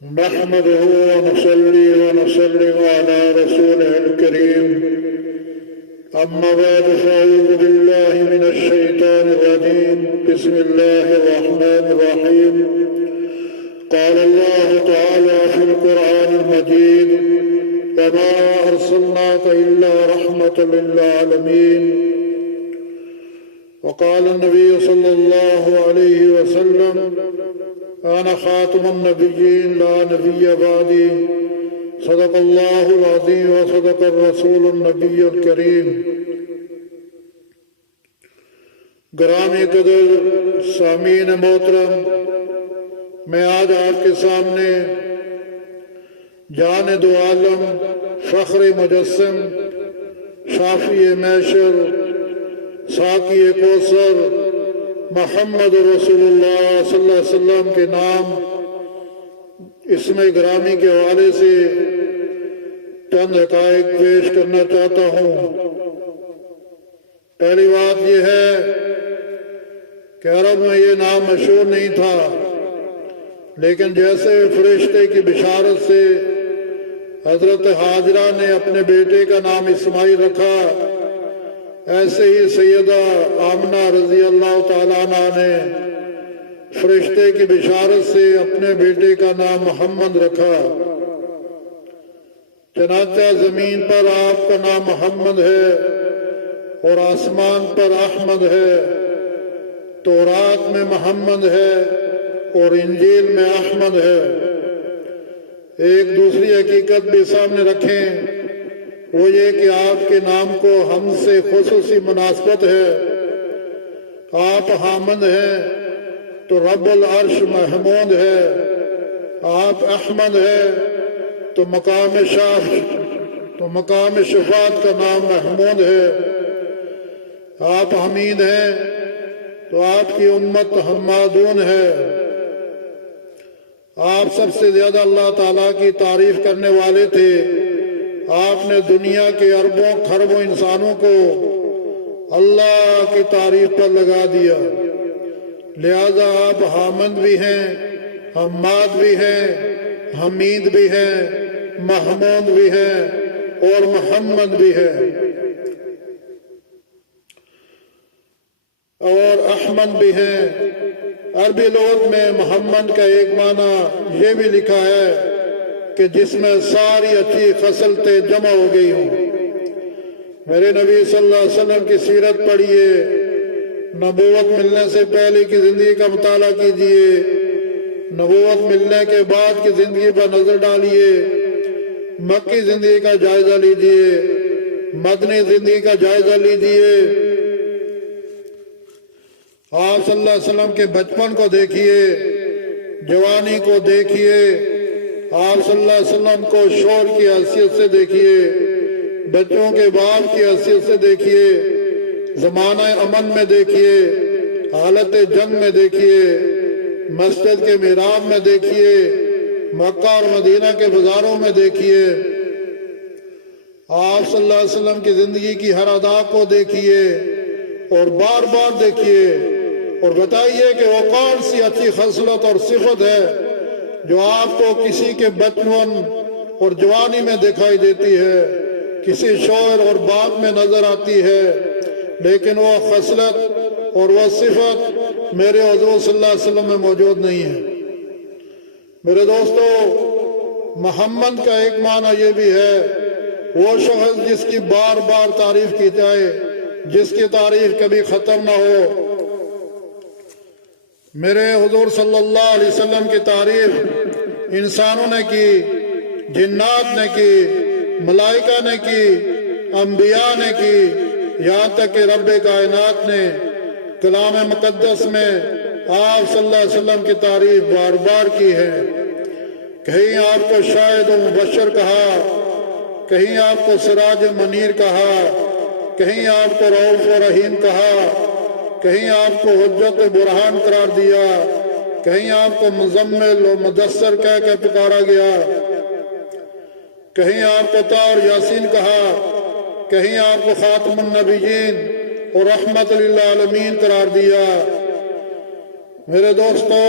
نحمده ونصلي ونسلم على رسوله الكريم أما بعد فأعوذ بالله من الشيطان الرجيم بسم الله الرحمن الرحيم قال الله تعالى في القرآن المجيد وما أرسلناك إلا رحمة للعالمين وقال النبي صلى الله عليه وسلم أنا خاتم النبيين لا نبي بعدي صدق الله العظيم وصدق الرسول النبي الكريم گرامی قدر سامعین محترم، میں آج آپ کے سامنے جان دو عالم، فخر مجسم، شافی معشر، ساقی کوثر محمد رسول اللہ صلی اللہ علیہ وسلم کے نام اسم گرامی کے حوالے سے چند حقائق پیش کرنا چاہتا ہوں۔ پہلی بات یہ ہے کہ عرب میں یہ نام مشہور نہیں تھا، لیکن جیسے فرشتے کی بشارت سے حضرت حاجرہ نے اپنے بیٹے کا نام اسماعیل رکھا، ایسے ہی سیدہ آمنہ رضی اللہ تعالیٰ عنہ نے فرشتے کی بشارت سے اپنے بیٹے کا نام محمد رکھا۔ چنانچہ زمین پر آپ کا نام محمد ہے اور آسمان پر احمد ہے، تورات میں محمد ہے اور انجیل میں احمد ہے۔ ایک دوسری حقیقت بھی سامنے رکھیں، وہ یہ کہ آپ کے نام کو ہم سے خصوصی مناسبت ہے۔ آپ حامد ہیں تو رب العرش محمود ہے، آپ احمد ہے تو مقام شفاعت کا نام محمود ہے، آپ حمید ہیں تو آپ کی امت حمادون ہے۔ آپ سب سے زیادہ اللہ تعالیٰ کی تعریف کرنے والے تھے۔ آپ نے دنیا کے اربوں خربوں انسانوں کو اللہ کی تعریف پر لگا دیا، لہذا آپ حامد بھی ہیں، حماد بھی ہیں، حمید بھی ہیں، محمود بھی ہیں اور محمد بھی ہیں اور احمد بھی ہیں۔ عربی لغت میں محمد کا ایک معنی یہ بھی لکھا ہے کہ جس میں ساری اچھی خصلتیں جمع ہو گئی ہوں۔ میرے نبی صلی اللہ علیہ وسلم کی سیرت پڑھیے، نبوت ملنے سے پہلے کی زندگی کا مطالعہ کیجئے، نبوت ملنے کے بعد کی زندگی پر نظر ڈالیے، مکی زندگی کا جائزہ لیجئے، مدنی زندگی کا جائزہ لیجئے۔ آپ صلی اللہ علیہ وسلم کے بچپن کو دیکھیے، جوانی کو دیکھیے، آپ صلی اللہ علیہ وسلم کو شور کی حیثیت سے دیکھیے، بچوں کے باپ کی حیثیت سے دیکھیے، زمانہ امن میں دیکھیے، حالت جنگ میں دیکھیے، مسجد کے محراب میں دیکھیے، مکہ اور مدینہ کے بازاروں میں دیکھیے۔ آپ صلی اللہ علیہ وسلم کی زندگی کی ہر ادا کو دیکھیے اور بار بار دیکھیے اور بتائیے کہ وہ کون سی اچھی خصلت اور صفت ہے جو آپ کو کسی کے بچپن اور جوانی میں دکھائی دیتی ہے، کسی شعر اور بات میں نظر آتی ہے، لیکن وہ خصلت اور وہ صفت میرے حضور صلی اللہ علیہ وسلم میں موجود نہیں ہے۔ میرے دوستو، محمد کا ایک معنی یہ بھی ہے وہ شخص جس کی بار بار تعریف کی جائے، جس کی تعریف کبھی ختم نہ ہو۔ میرے حضور صلی اللہ علیہ وسلم کی تعریف انسانوں نے کی، جنات نے کی، ملائکہ نے کی، انبیاء نے کی، یہاں تک کہ رب کائنات نے کلام مقدس میں آپ صلی اللہ علیہ وسلم کی تعریف بار بار کی ہے۔ کہیں آپ کو شاہد و مبشر کہا، کہیں آپ کو سراج منیر کہا، کہیں آپ کو رؤوف و رحیم کہا، کہیں آپ کو حجت برہان قرار دیا، کہیں آپ کو مزمل و مدثر کہہ کے پکارا گیا، کہیں آپ کو طٰہٰ اور یاسین کہا، کہیں آپ کو خاتم النبیین اور رحمت للعالمین قرار دیا۔ میرے دوستو،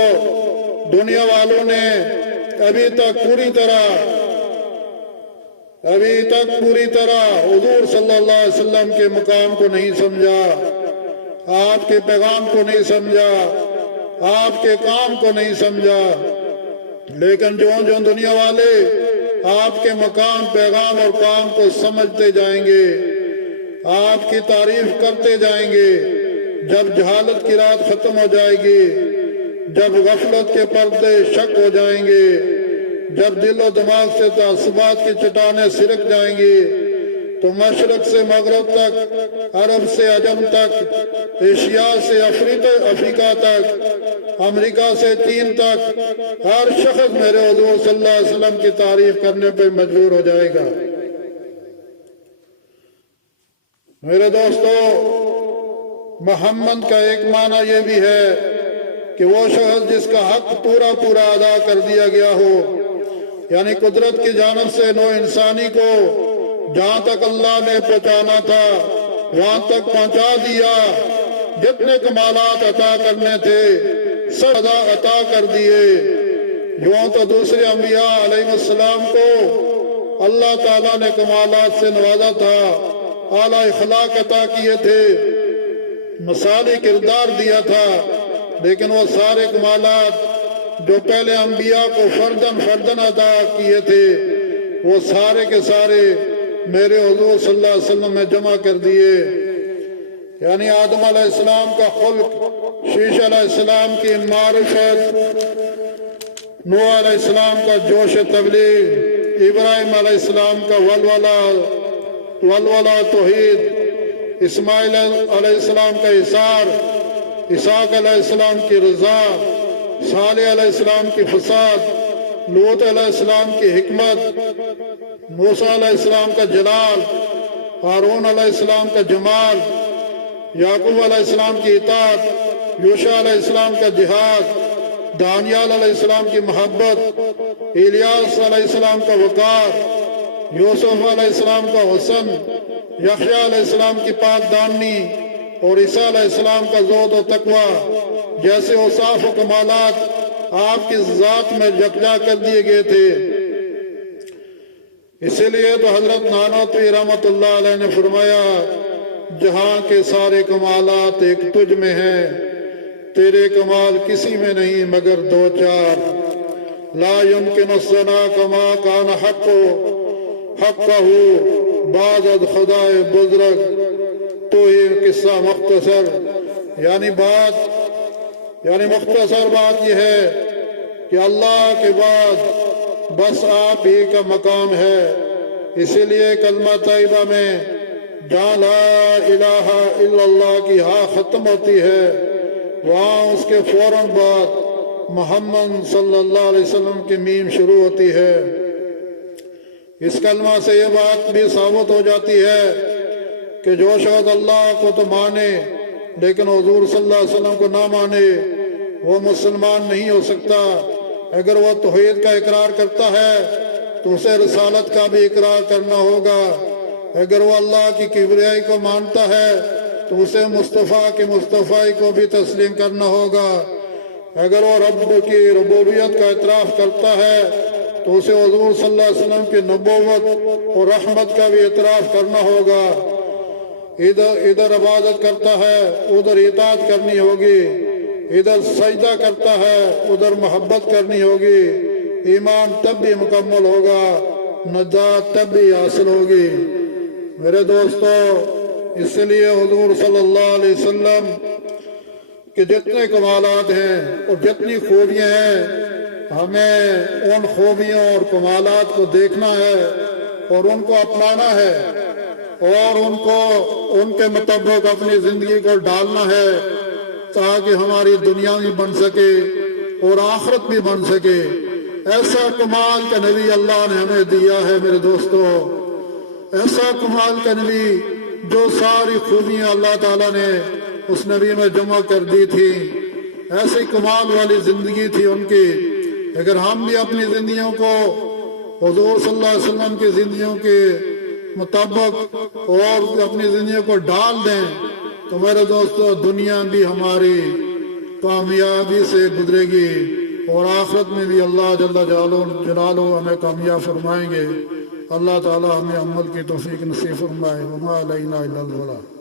دنیا والوں نے ابھی تک پوری طرح حضور صلی اللہ علیہ وسلم کے مقام کو نہیں سمجھا، آپ کے پیغام کو نہیں سمجھا، آپ کے کام کو نہیں سمجھا۔ لیکن جو دنیا والے آپ کے مقام، پیغام اور کام کو سمجھتے جائیں گے، آپ کی تعریف کرتے جائیں گے، جب جہالت کی رات ختم ہو جائے گی، جب غفلت کے پردے شک ہو جائیں گے، جب دل و دماغ سے تعصبات کی چٹانیں سرک جائیں گی، تو مشرق سے مغرب تک، عرب سے عجم تک، ایشیا سے افریقہ تک، امریکہ سے چین تک، ہر شخص میرے حضور صلی اللہ علیہ وسلم کی تعریف کرنے پہ مجبور ہو جائے گا۔ میرے دوستو، محمد کا ایک معنی یہ بھی ہے کہ وہ شخص جس کا حق پورا ادا کر دیا گیا ہو، یعنی قدرت کی جانب سے نوع انسانی کو جہاں تک اللہ نے پہنچانا تھا وہاں تک پہنچا دیا، جتنے کمالات عطا کرنے تھے سب عطا کر دیے۔ یوں تو دوسرے انبیاء علیہ السلام کو اللہ تعالیٰ نے کمالات سے نوازا تھا، اعلیٰ اخلاق عطا کیے تھے، مثالی کردار دیا تھا، لیکن وہ سارے کمالات جو پہلے انبیاء کو فردن عطا کیے تھے، وہ سارے کے سارے میرے حضور صلی اللہ علیہ وسلم میں جمع کر دیے۔ یعنی آدم علیہ السلام کا خلق، شیش علیہ السلام کی معرفت، نوح علیہ السلام کا جوش تبلیغ، ابراہیم علیہ السلام کا ولولہ توحید، اسماعیل علیہ السلام کا اثار، اسحاق علیہ السلام کی رضا، صالح علیہ السلام کی فساد، لوط علیہ السلام کی حکمت، موسیٰ علیہ السلام کا جلال، ہارون علیہ السلام کا جمال، یعقوب علیہ السلام کی اطاعت، یوشع علیہ السلام کا جہاد، دانیال علیہ السلام کی محبت، الیاس علیہ السلام کا وقار، یوسف علیہ السلام کا حسن، یحییٰ علیہ السلام کی پاک دامنی، اور عیسیٰ علیہ السلام کا زہد و تقوی جیسے اوصاف و کمالات آپ کی ذات میں یکجا کر دیے گئے تھے۔ اسی لیے تو حضرت نانوتوی رحمت اللہ علیہ نے فرمایا، جہاں کے سارے کمالات ایک تجھ میں ہیں، تیرے کمال کسی میں نہیں مگر دو چار۔ لا يمكن الثناء كما كان حقه بعد خدائے بزرگ۔ تو یہ قصہ مختصر یعنی مختصر بات یہ ہے کہ اللہ کے بعد بس آپ ہی کا مقام ہے۔ اسی لیے کلمہ طیبہ میں جہاں لا الہ الا اللہ کی ہاں ختم ہوتی ہے، وہاں اس کے فوراً بعد محمد صلی اللہ علیہ وسلم کی میم شروع ہوتی ہے۔ اس کلمہ سے یہ بات بھی ثابت ہو جاتی ہے کہ جو شخص اللہ کو تو مانے لیکن حضور صلی اللہ علیہ وسلم کو نہ مانے وہ مسلمان نہیں ہو سکتا۔ اگر وہ توحید کا اقرار کرتا ہے تو اسے رسالت کا بھی اقرار کرنا ہوگا۔ اگر وہ اللہ کی کبریائی کو مانتا ہے تو اسے مصطفیٰ کی مصطفیٰ کو بھی تسلیم کرنا ہوگا۔ اگر وہ رب کی ربوبیت کا اعتراف کرتا ہے تو اسے حضور صلی اللہ علیہ وسلم کی نبوت اور رحمت کا بھی اعتراف کرنا ہوگا۔ ادھر عبادت کرتا ہے ادھر اطاعت کرنی ہوگی، ادھر سجدہ کرتا ہے ادھر محبت کرنی ہوگی۔ ایمان تب بھی مکمل ہوگا، نجات تب بھی حاصل ہوگی۔ میرے دوستو، اس لیے حضور صلی اللہ علیہ وسلم کے جتنے کمالات ہیں اور جتنی خوبیاں ہیں، ہمیں ان خوبیوں اور کمالات کو دیکھنا ہے اور ان کو اپنانا ہے اور ان کے مطابق اپنی زندگی کو ڈالنا ہے تاکہ ہماری دنیا بھی بن سکے اور آخرت بھی بن سکے۔ ایسا کمال کا نبی اللہ نے ہمیں دیا ہے میرے دوستو، ایسا کمال کا نبی جو ساری خوبیاں اللہ تعالیٰ نے اس نبی میں جمع کر دی تھی۔ ایسی کمال والی زندگی تھی ان کی۔ اگر ہم بھی اپنی زندگیوں کو حضور صلی اللہ علیہ وسلم کی زندگیوں کے مطابق اور اپنی زندگیوں کو ڈال دیں تو میرے دوستو دنیا بھی ہماری کامیابی سے گزرے گی اور آخرت میں بھی اللہ جل جلالہ ہمیں کامیاب فرمائیں گے۔ اللہ تعالی ہمیں عمل کی توفیق نصیب فرمائے۔ وما علینا الا البلاغ۔